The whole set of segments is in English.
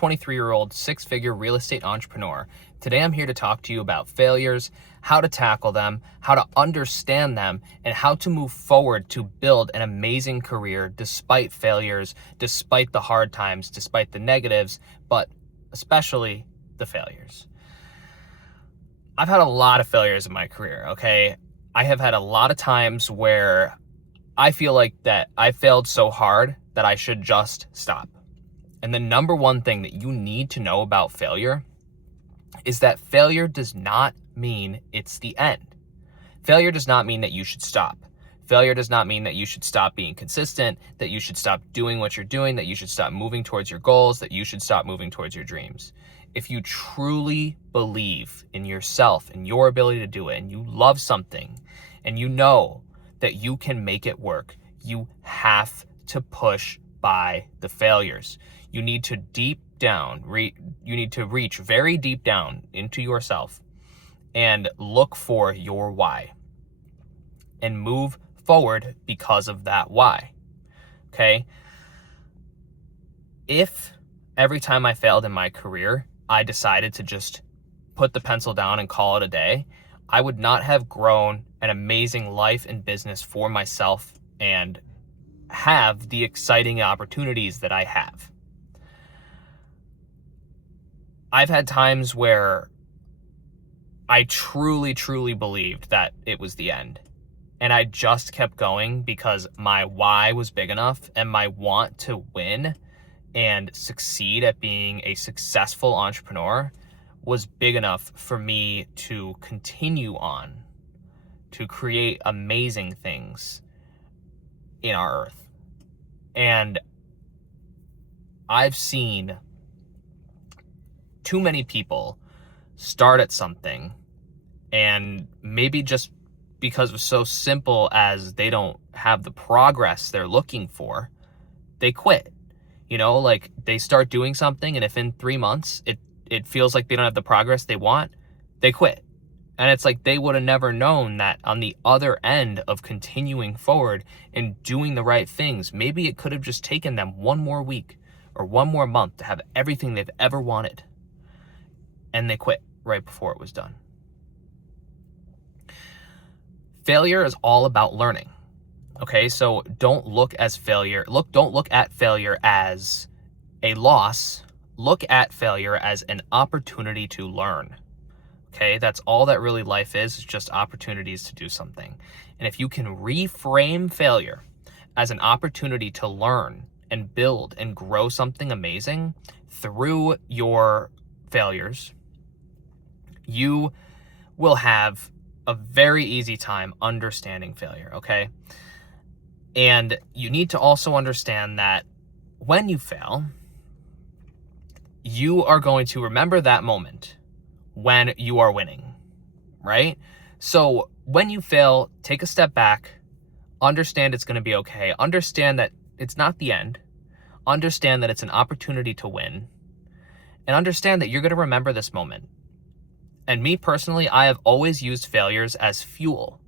23-year-old six-figure real estate entrepreneur. Today I'm here to talk to you about failures, how to tackle them, how to understand them, and how to move forward to build an amazing career despite failures, despite the hard times, despite the negatives, but especially the failures. I've had a lot of failures in my career, okay? I have had a lot of times where I feel like that I failed so hard that I should just stop. And the number one thing that you need to know about failure is that failure does not mean it's the end. Failure does not mean that you should stop. Failure does not mean that you should stop being consistent, that you should stop doing what you're doing, that you should stop moving towards your goals, that you should stop moving towards your dreams. If you truly believe in yourself and your ability to do it, and you love something, and you know that you can make it work, you have to push by the failures. You need to reach very deep down into yourself and look for your why and move forward because of that why. Okay? If every time I failed in my career, I decided to just put the pencil down and call it a day, I would not have grown an amazing life and business for myself and have the exciting opportunities that I have. I've had times where I truly, truly believed that it was the end. And I just kept going because my why was big enough and my want to win and succeed at being a successful entrepreneur was big enough for me to continue on to create amazing things in our earth. And I've seen too many people start at something and maybe just because it's so simple as they don't have the progress they're looking for, they quit. You know, like they start doing something and if in 3 months it feels like they don't have the progress they want, they quit. And it's like they would have never known that on the other end of continuing forward and doing the right things, maybe it could have just taken them one more week or one more month to have everything they've ever wanted. And they quit right before it was done. Failure is all about learning. Okay, so don't look at failure as a loss. Look at failure as an opportunity to learn. Okay, that's all that really life is just opportunities to do something. And if you can reframe failure as an opportunity to learn and build and grow something amazing through your failures, you will have a very easy time understanding failure, okay? And you need to also understand that when you fail, you are going to remember that moment when you are winning, right? So when you fail, take a step back, understand it's going to be okay, understand that it's not the end, understand that it's an opportunity to win, and understand that you're going to remember this moment. And me personally, I have always used failures as fuel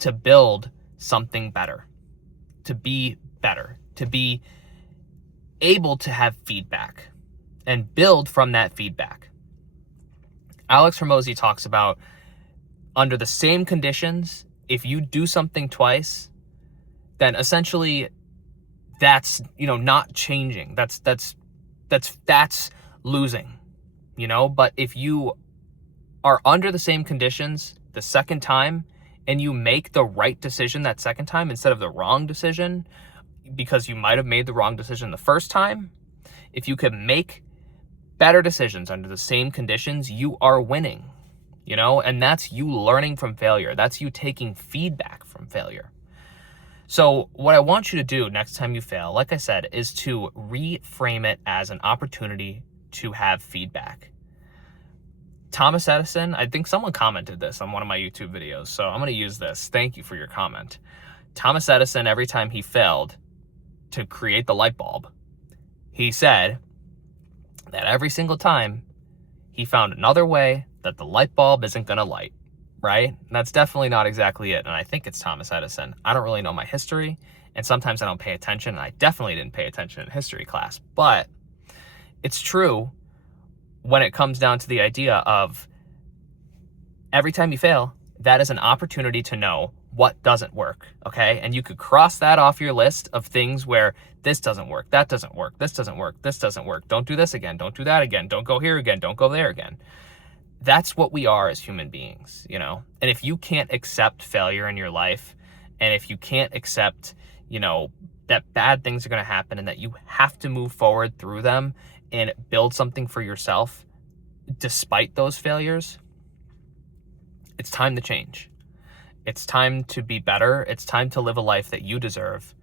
to build something better, to be better, to be able to have feedback and build from that feedback. Alex Hormozi talks about under the same conditions, if you do something twice, then essentially that's, not changing. That's losing, but if you are under the same conditions the second time and you make the right decision that second time instead of the wrong decision because you might have made the wrong decision the first time, if you could make better decisions under the same conditions, you are winning, and that's you learning from failure. That's you taking feedback from failure. So what I want you to do next time you fail, like I said, is to reframe it as an opportunity to have feedback. Thomas Edison, I think someone commented this on one of my YouTube videos, so I'm going to use this. Thank you for your comment. Thomas Edison, every time he failed to create the light bulb, he said that every single time he found another way that the light bulb isn't going to light, right? And that's definitely not exactly it, and I think it's Thomas Edison. I don't really know my history, and sometimes I don't pay attention, and I definitely didn't pay attention in history class, but it's true when it comes down to the idea of every time you fail, that is an opportunity to know what doesn't work, okay? And you could cross that off your list of things where this doesn't work, that doesn't work, this doesn't work, this doesn't work, don't do this again, don't do that again, don't go here again, don't go there again. That's what we are as human beings, you know? And if you can't accept failure in your life, and if you can't accept, you know, that bad things are gonna happen and that you have to move forward through them and build something for yourself despite those failures, it's time to change. It's time to be better. It's time to live a life that you deserve.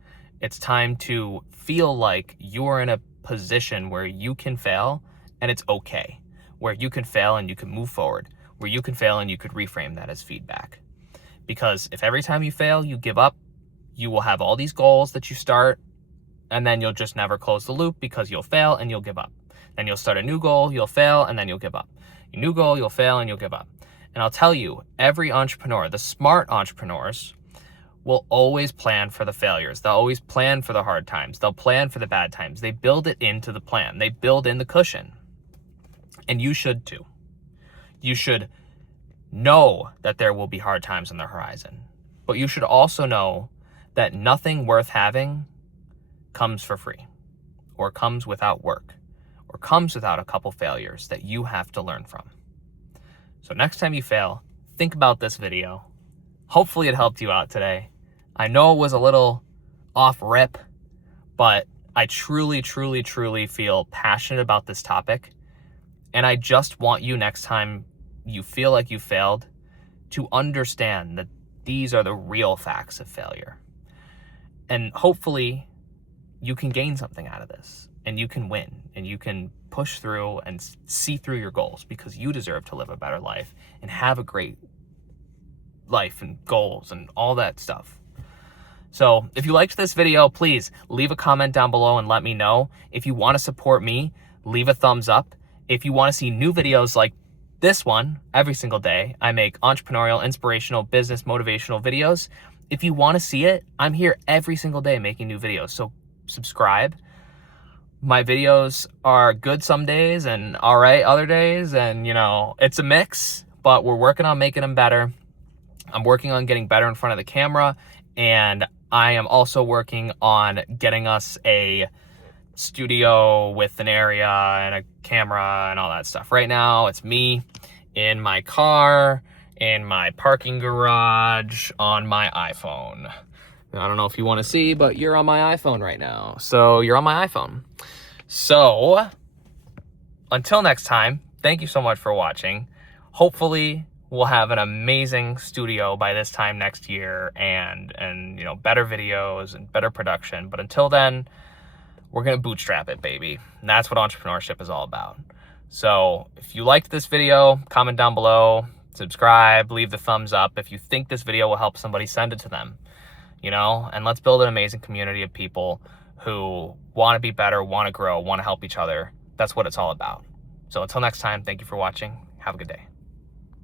It's time to feel like you're in a position where you can fail and it's okay, where you can fail and you can move forward, where you can fail and you could reframe that as feedback. Because if every time you fail, you give up, you will have all these goals that you start, and then you'll just never close the loop because you'll fail and you'll give up. Then you'll start a new goal, you'll fail, and then you'll give up. A new goal, you'll fail, and you'll give up. And I'll tell you, every entrepreneur, the smart entrepreneurs, will always plan for the failures. They'll always plan for the hard times. They'll plan for the bad times. They build it into the plan. They build in the cushion. And you should too. You should know that there will be hard times on the horizon. But you should also know that nothing worth having comes for free, or comes without work, or comes without a couple failures that you have to learn from. So next time you fail, think about this video. Hopefully it helped you out today. I know it was a little off rip, but I truly, truly, truly feel passionate about this topic. And I just want you, next time you feel like you failed, to understand that these are the real facts of failure. And hopefully you can gain something out of this, and you can win, and you can push through and see through your goals, because you deserve to live a better life and have a great life and goals and all that stuff. So if you liked this video, please leave a comment down below and let me know. If you want to support me, leave a thumbs up. If you want to see new videos like this one every single day, I make entrepreneurial, inspirational, business, motivational videos. If you want to see it, I'm here every single day making new videos. So subscribe. My videos are good some days and all right other days, and you know, it's a mix, but we're working on making them better. I'm working on getting better in front of the camera, and I am also working on getting us a studio with an area and a camera and all that stuff. Right now, it's me in my car, in my parking garage, on my iPhone. I don't know if you want to see, but you're on my iPhone right now. So you're on my iPhone. So until next time, thank you so much for watching. Hopefully we'll have an amazing studio by this time next year, and you know, better videos and better production. But until then, we're going to bootstrap it, baby. And that's what entrepreneurship is all about. So if you liked this video, comment down below, subscribe, leave the thumbs up. If you think this video will help somebody, send it to them, you know, and let's build an amazing community of people who want to be better, want to grow, want to help each other. That's what it's all about. So until next time, thank you for watching. Have a good day.